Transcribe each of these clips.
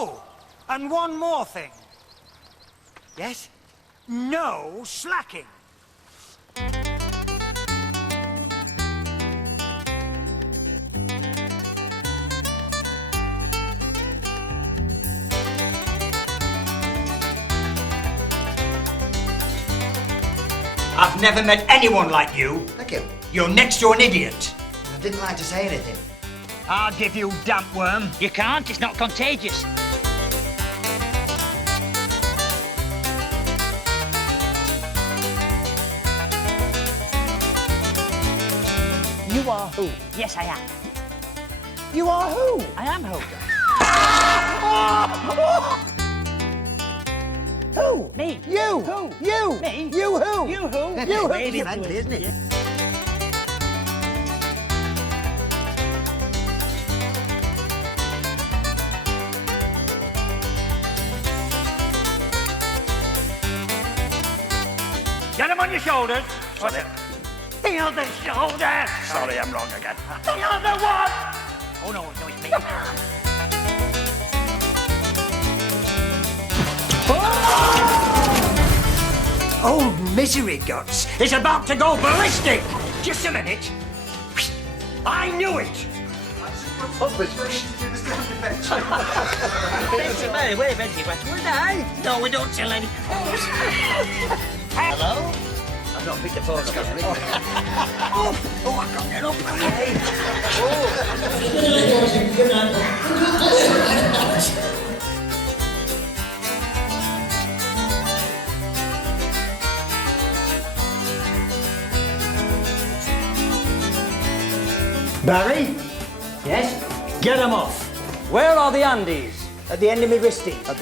Oh, and one more thing. Yes? No slacking. I've never met anyone like you. Thank you. You're next to an idiot. I didn't like to say anything. I'll give you damp worm. You can't, it's not contagious. You are who? Yes, I am. You are who? I am who? Who? Me. You. Who? You. Me. You who? You who? You who? Really friendly, isn't it? Get him on your shoulders. What's it? The other shoulder. Sorry, I'm wrong again. The other one. Oh, no, it's me. Old misery guts is about to go ballistic. Just a minute. I knew it. No, we don't tell any. Hello? I've not picked the phone up. Oh, I can't get up. Barry? Yes? Get him off. Where are the undies? At the end of my wristies. Of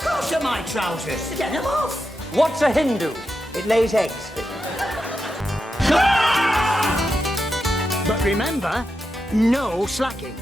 course are my trousers. Get him off. What's a Hindu? It lays eggs. But remember, no slacking.